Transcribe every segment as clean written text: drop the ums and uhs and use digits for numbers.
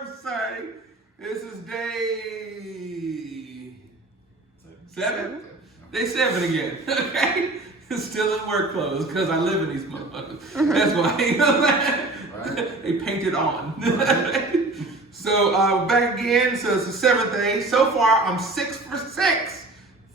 I'm sorry. This is day 7? Day 7 again. Okay? Still in work clothes because I live in these motherfuckers. That's why. You know what? Right. They painted on. Right. So back again. So it's the 7th day. So far, I'm 6 for 6.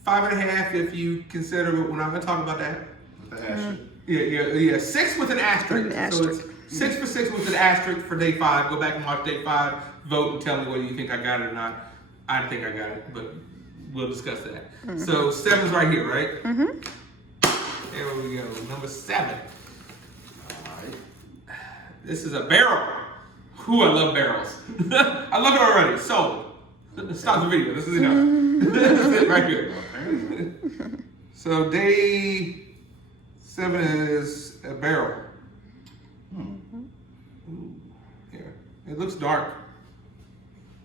5.5 if you consider it. We're not going to talk about that. With the asterisk. Yeah. 6 with an asterisk. So it's 6 for 6 with an asterisk for day 5. Go back and watch day 5. Vote and tell me whether you think I got it or not. I think I got it, but we'll discuss that. So 7's right here, right? There we go. Number 7. All right. This is a barrel. Ooh, I love barrels. I love it already. So, stop the video. This is enough. This is it right here. So, day 7 is a barrel. Ooh, here. It looks dark.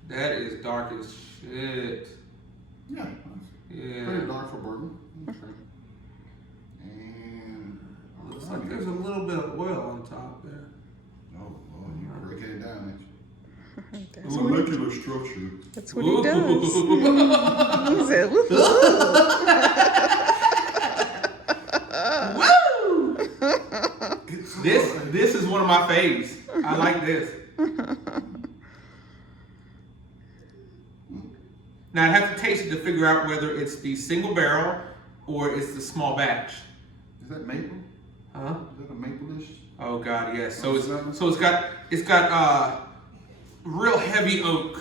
That is dark as shit. Yeah. Pretty dark for bourbon. Okay. And looks like there's a little bit of oil on top there. Oh, well, you're breaking it down, ain't you? Molecular structure. That's what he does. He said, woo! This is one of my faves. I like this. Now I have to taste it to figure out whether it's the single barrel or it's the small batch. Is that maple? Huh? Is that a maple-ish? Oh God, yes. So it's got real heavy oak.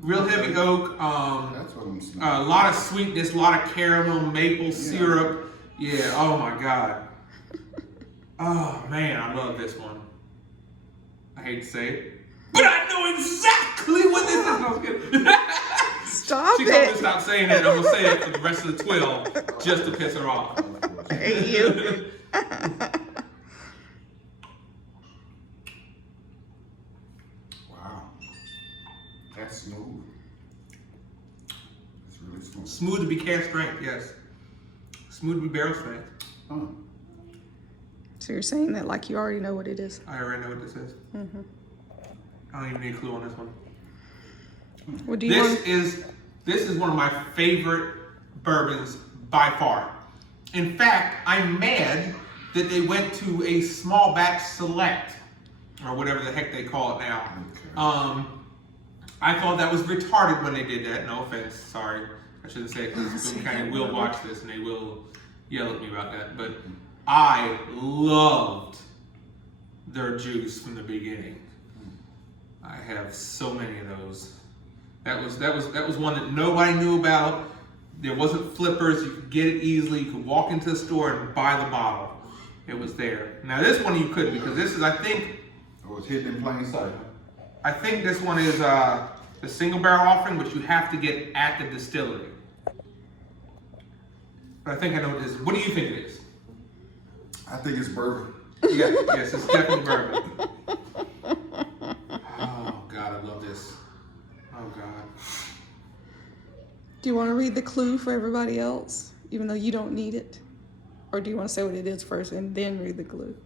Real heavy oak. That's what I'm smelling. A lot of sweetness, a lot of caramel, maple syrup. Yeah. Oh my God. Oh man, I love this one. I hate to say it, but I know exactly what this is. No, I'm kidding. stop She told me to it. stop saying that. I'm gonna say it for the rest of the 12 just to piss her off. I hate you. Wow. That's smooth. It's really smooth. Smooth to be cast strength, yes. Smooth to be barrel strength. Huh. So you're saying that like you already know what it is? I already know what this is. I don't even need a clue on this one. What do you want? This is one of my favorite bourbons by far. In fact, I'm mad that they went to a small batch select, or whatever the heck they call it now. Okay. I thought that was retarded when they did that. No offense, sorry. I shouldn't say it because Boone County will watch this and they will yell at me about that. But I loved their juice from the beginning. I have so many of those. That was one that nobody knew about. There wasn't flippers. You could get it easily. You could walk into the store and buy the bottle. It was there. Now this one you couldn't because this is, I think. Oh, it's hidden in plain sight. I think this one is the single barrel offering, which you have to get at the distillery. But I think I know what it is. What do you think it is? I think it's bourbon. Yeah, yes, it's definitely bourbon. Oh God, I love this. Oh God. Do you want to read the clue for everybody else, even though you don't need it? Or do you want to say what it is first and then read the clue?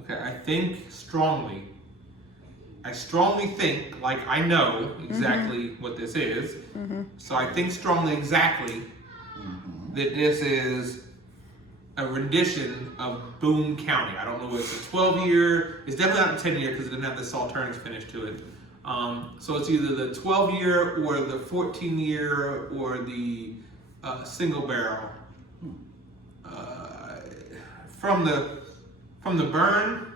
Okay, I strongly think, like I know exactly what this is. So I think strongly exactly that this is a rendition of Boone County. I don't know if it's a 12-year. It's definitely not a 10-year because it didn't have the Salternus finish to it. So it's either the 12-year or the 14-year or the single barrel. From the burn,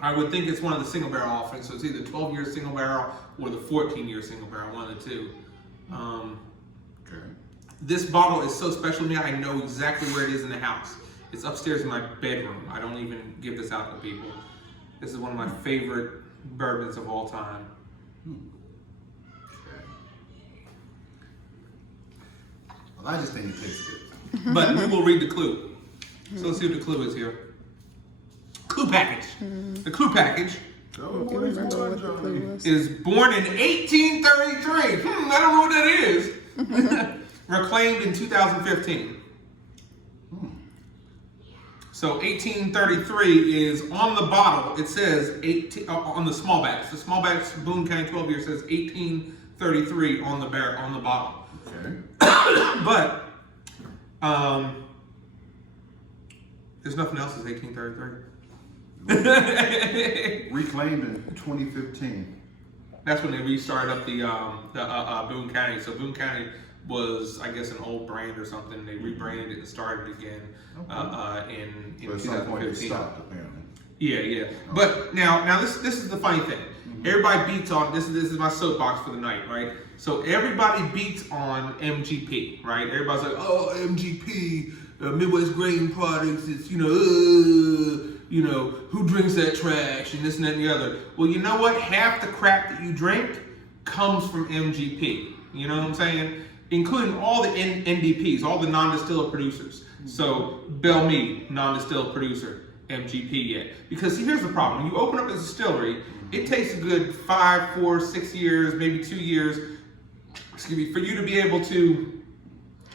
I would think it's one of the single barrel offerings. So it's either 12-year single barrel or the 14-year single barrel, one of the two. Okay. This bottle is so special to me. I know exactly where it is in the house. It's upstairs in my bedroom. I don't even give this out to people. This is one of my favorite bourbons of all time. Okay. Well, I just think it tastes good. But we will read the clue. So let's see what the clue is here. Clue package. The clue package Oh, Do you remember what the clue was? is born in 1833. I don't know what that is. Reclaimed in 2015. So 1833 is on the bottle. It says 18 on the small batch. The small batch Boone County 12 year says 1833 on the bottle. Okay. But there's nothing else as 1833. Reclaimed in 2015. That's when they restarted up the Boone County. So Boone County was, I guess, an old brand or something. They rebranded it and started again in But at some point it 2015. stopped, apparently. Yeah. But now this is the funny thing. Everybody beats on this is my soapbox for the night, right? So everybody beats on MGP, right? Everybody's like, oh, MGP, Midwest Grain Products. It's who drinks that trash and this and that and the other. Well, you know what? Half the crap that you drink comes from MGP. You know what I'm saying? Including all the NDPs, all the non-distilled producers. So Bell Mead, non-distilled producer, MGP yet. Because see, here's the problem. When you open up a distillery, it takes a good 5, 4, 6 years, maybe 2 years, for you to be able to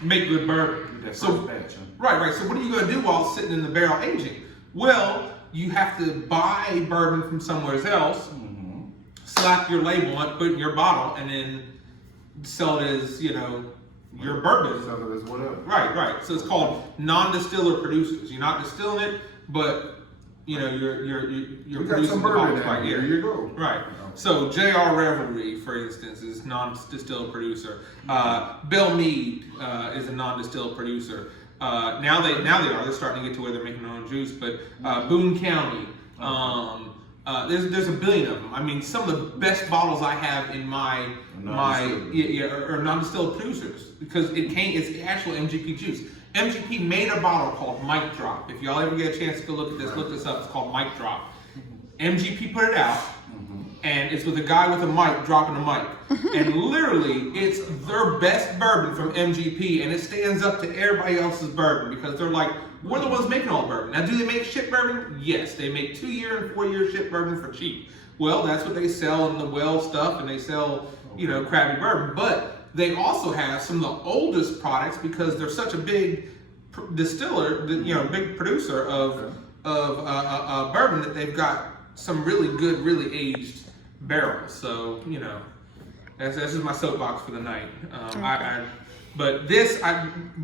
make good bourbon. That So, first batch, huh? right. So what are you going to do while it's sitting in the barrel aging? Well, you have to buy bourbon from somewhere else, slap your label on it, put it in your bottle, and then sell it as, your bourbon. Sell it as whatever. Right. So it's called non-distiller producers. You're not distilling it, but you're You got producing some the bourbon bottles right there. here. Here you go. Right. So J.R. Revelry, for instance, is non-distilled producer. Bell Mead is a non-distilled producer. Now they are. They're starting to get to where they're making their own juice. But Boone County. There's a billion of them. I mean, some of the best bottles I have in my are non-distilled producers because it's actual MGP juice. MGP made a bottle called Mic Drop. If y'all ever get a chance to go look at this, look this up. It's called Mic Drop. MGP put it out, and it's with a guy with a mic dropping a mic. And literally, it's their best bourbon from MGP, and it stands up to everybody else's bourbon because they're like, we're the ones making all the bourbon. Now, do they make shit bourbon? Yes, they make 2-year and 4-year shit bourbon for cheap. Well, that's what they sell in the well stuff, and they sell, crappy bourbon. But they also have some of the oldest products because they're such a big distiller, big producer of bourbon that they've got some really good, really aged barrels. So, that's just my soapbox for the night. But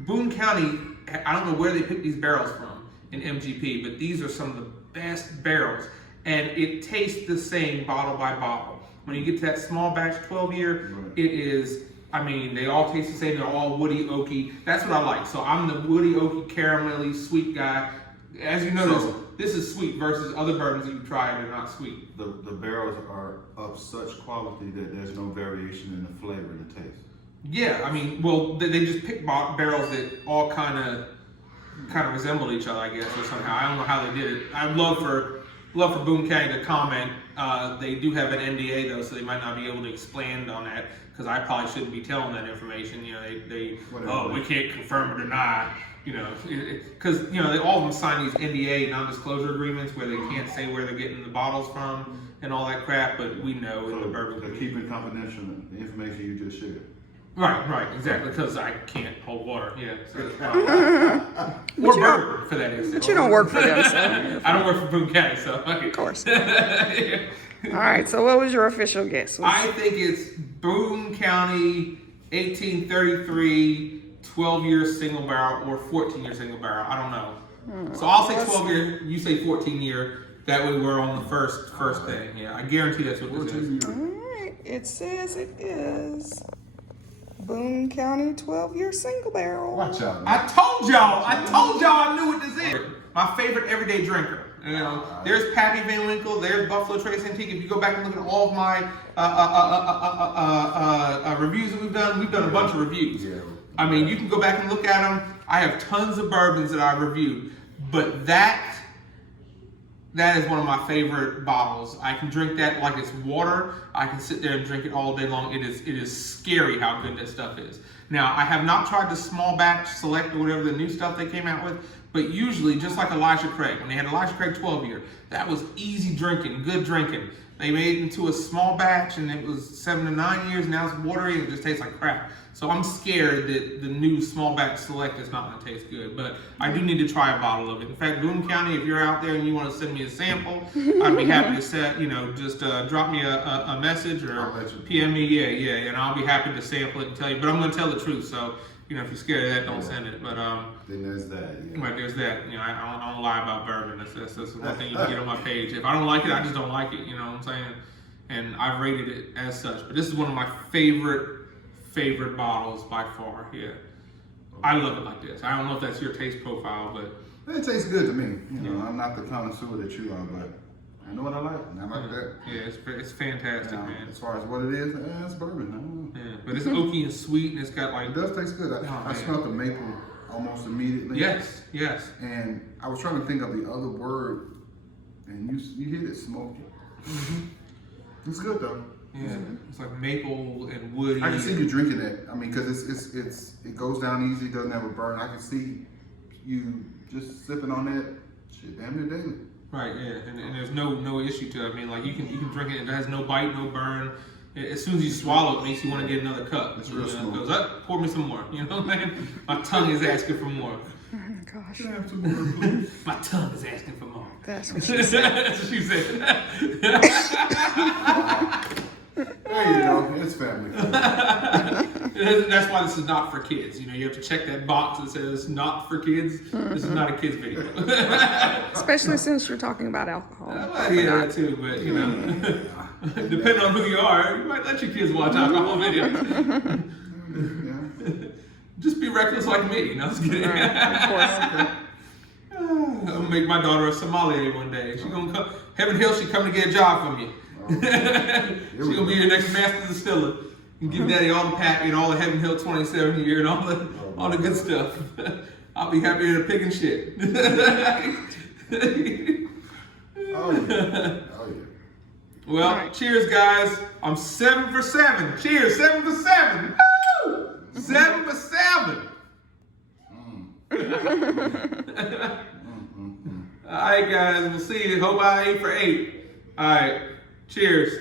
Boone County, I don't know where they pick these barrels from in MGP, but these are some of the best barrels. And it tastes the same bottle by bottle. When you get to that small batch 12 year, it is, they all taste the same. They're all woody, oaky. That's what I like. So I'm the woody, oaky, caramelly, sweet guy. As you notice, this is sweet versus other bourbons that you try and they're not sweet. The barrels are of such quality that there's no variation in the flavor and the taste. Yeah, they just pick barrels that all kind of resemble each other, I guess, or somehow. I don't know how they did it. I'd love for Boone County to comment. They do have an NDA though, so they might not be able to expand on that because I probably shouldn't be telling that information. We can't confirm or deny. Because all of them sign these NDA non-disclosure agreements where they can't say where they're getting the bottles from and all that crap. But we know in the bourbon. They're keeping confidential the information you just shared. Right, exactly. Because I can't hold water. Yeah. So or bourbon for that instance. But you don't work for them, so. I don't work for Boone County, so. Of course. Yeah. All right. So what was your official guess? I think it's Boone County 1833. 12-year single barrel or 14-year single barrel. I don't know. So I'll say 12-year. You say 14-year. That way we're on the first thing. Yeah, I guarantee that's what this is. All right. It says it is Boone County 12-year single barrel. Watch out, man. I told y'all I knew what this is. My favorite everyday drinker. There's Pappy Van Winkle. There's Buffalo Trace Antique. If you go back and look at all of my reviews that we've done a bunch of reviews. Yeah. You can go back and look at them. I have tons of bourbons that I reviewed, but that is one of my favorite bottles. I can drink that like it's water. I can sit there and drink it all day long. It is scary how good that stuff is. Now, I have not tried the small batch select or whatever the new stuff they came out with, But usually, just like Elijah Craig, when they had Elijah Craig 12 year, that was easy drinking, good drinking. They made it into a small batch, and it was 7 to 9 years. Now it's watery, and it just tastes like crap. So I'm scared that the new small batch select is not going to taste good. But I do need to try a bottle of it. In fact, Boone County, if you're out there and you want to send me a sample, I'd be happy to just drop me a message or PM me. Yeah, and I'll be happy to sample it and tell you. But I'm going to tell the truth. So, if you're scared of that, don't send it. But then there's that. Yeah. Right, there's that. I don't lie about bourbon. That's one thing you can get on my page. If I don't like it, I just don't like it. You know what I'm saying? And I've rated it as such. But this is one of my favorite bottles by far. Yeah, I love it like this. I don't know if that's your taste profile, but it tastes good to me. I'm not the connoisseur that you are, but I know what I like. And I like that. Yeah, it's fantastic, man. As far as what it is, it's bourbon. I don't know. Yeah, but it's oaky and sweet, and it's got like. It does taste good. I smelled the maple almost immediately. Yes. And I was trying to think of the other word, and you hit it, smoky. Mm-hmm. It's good though. Yeah, it's like maple and woody. I can see you drinking it. I mean, because it goes down easy. It doesn't have a burn. I can see you just sipping on that shit damn near daily. Right, yeah, and there's no issue to it. I mean, like you can drink it. It has no bite, no burn. As soon as you swallow it, makes you want to get another cup. It's real smooth. It goes up, pour me some more. You know what I mean? My tongue is asking for more. Oh my gosh. Can I have some more, please? My tongue is asking for more. That's what she said. That's what she said. There you go. It's family. That's why this is not for kids. You have to check that box that says "not for kids." This is not a kids video. Especially since you're talking about alcohol. Yeah, that too. But depending on who you are, you might let your kids watch alcohol videos. Just be reckless like me. No, I was kidding. Right, of course. I'm gonna make my daughter a sommelier one day. She's gonna come. Heaven Hill, she come to get a job from you. She's gonna be your next master distiller and give Daddy all the pappy and all the Heaven Hill 27 year and all the good stuff. I'll be happier than a pig and shit. Oh yeah. Well, right. Cheers, guys. I'm 7 for 7. Cheers, 7 for 7. Woo! 7 for 7. All right, guys. We'll see you. Hope I 8 for 8. All right. Cheers.